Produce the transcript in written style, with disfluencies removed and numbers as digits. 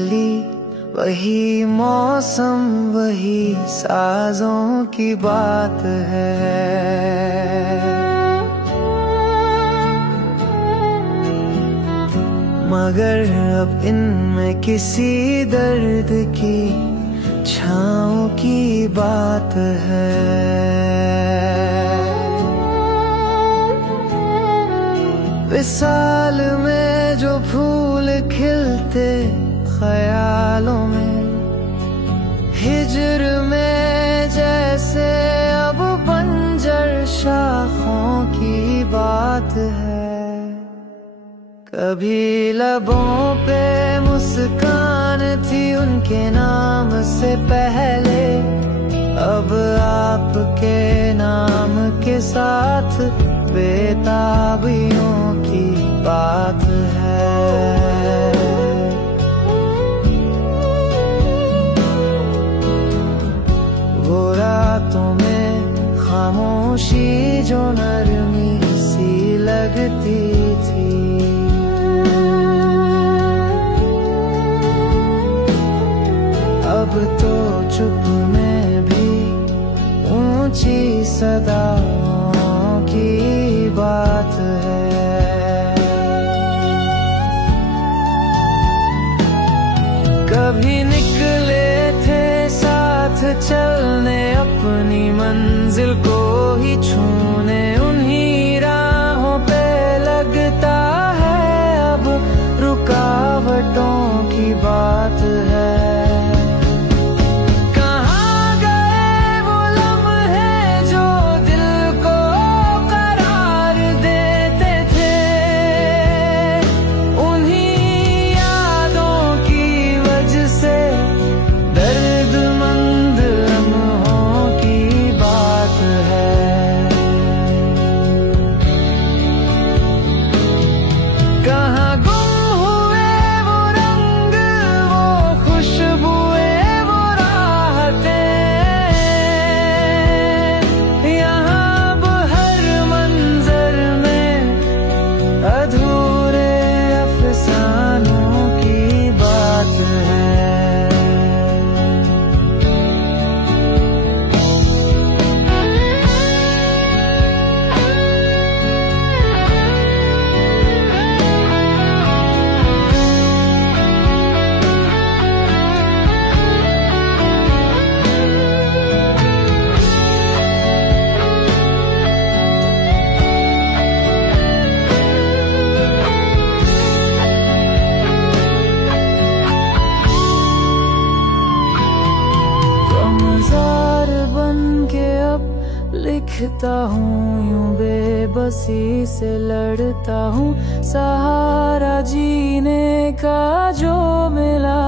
गली, वही मौसम, वही साजों की बात है। मगर अब इनमें किसी दर्द की छाँव की बात है। विसाल में जो फूल खिलते ख्यालों में, हिज्र में जैसे अब बंजर शाखों की बात है। कभी लबों पे मुस्कान थी उनके नाम से पहले, अब आपके नाम के साथ बेताबियों की बात है। वो रातों में खामोशी जो नरमी सी लगती थी, अब तो चुप में भी ऊंची सदाओं की बात है। कभी निकले थे साथ चलने, अपनी मंजिल को ही छूने, उन्हीं राहों पे लगता है अब रुकावटों की बात है। लिखता हूँ यूं बेबसी से लड़ता हूँ, सहारा जीने का जो मिला